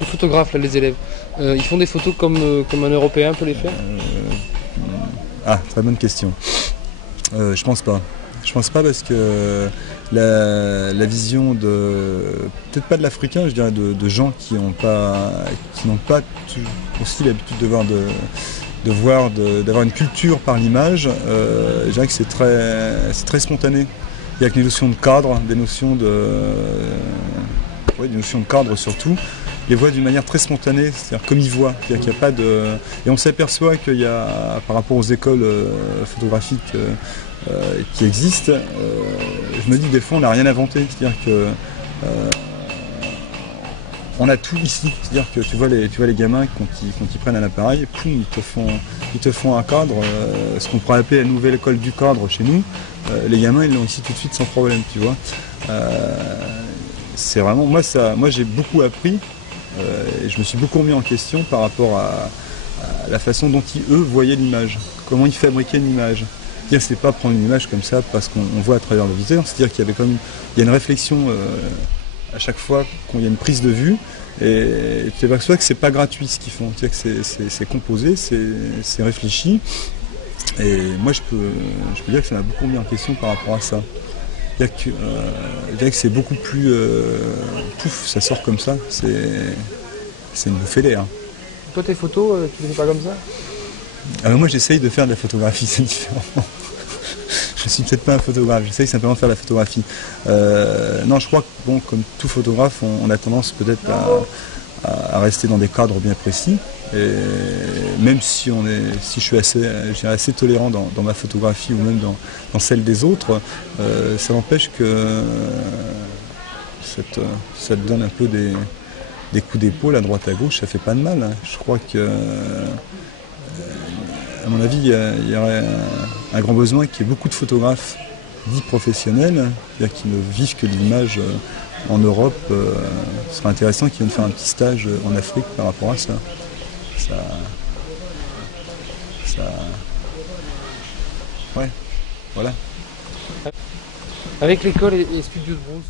Les photographes, là, les élèves, ils font des photos comme un Européen peut les faire? Ah, très bonne question. Je pense pas. Je pense pas parce que la vision peut-être pas de l'Africain, je dirais de gens qui n'ont pas aussi l'habitude d'avoir une culture par l'image, je dirais que c'est très spontané. Il y a que des notions de cadre, des notions de cadre surtout, les voient d'une manière très spontanée, c'est-à-dire comme ils voient. C'est-à-dire qu'il y a pas de... Et on s'aperçoit qu'il y a, par rapport aux écoles photographiques qui existent, je me dis des fois on n'a rien inventé. C'est-à-dire que on a tout ici. C'est-à-dire que tu vois les gamins quand ils prennent un appareil, poum, ils te font un cadre, ce qu'on pourrait appeler la nouvelle école du cadre chez nous. Les gamins ils l'ont ici tout de suite sans problème, tu vois. C'est vraiment moi j'ai beaucoup appris et je me suis beaucoup remis en question par rapport à la façon dont eux voyaient l'image, comment ils fabriquaient une image. C'est-à-dire c'est pas prendre une image comme ça parce qu'on voit à travers le viseur, c'est-à-dire qu'il y avait quand même il y a une réflexion à chaque fois qu'il y a une prise de vue et tu t'aperçois que c'est pas gratuit ce qu'ils font, c'est-à-dire que c'est composé, c'est réfléchi et moi je peux dire que ça m'a beaucoup mis en question par rapport à ça. Je dirais que c'est beaucoup plus pouf, ça sort comme ça, c'est une bouffée d'air. Toi, tes photos, tu les fais pas comme ça? Moi j'essaye de faire de la photographie, c'est différent. Je suis peut-être pas un photographe, j'essaye simplement de faire de la photographie. Non, je crois que bon, comme tout photographe, on a tendance peut-être à rester dans des cadres bien précis. Et même si je suis assez tolérant dans ma photographie ou même dans celle des autres, ça n'empêche que ça te donne un peu des coups d'épaule à droite à gauche, ça fait pas de mal. Hein. Je crois que à mon avis, il y aurait un grand besoin qu'il y ait beaucoup de photographes dits professionnels, c'est-à-dire qui ne vivent que de l'image en Europe. Ce serait intéressant qu'ils viennent faire un petit stage en Afrique par rapport à ça. Ouais, voilà. Avec l'école et Studios de Brousse,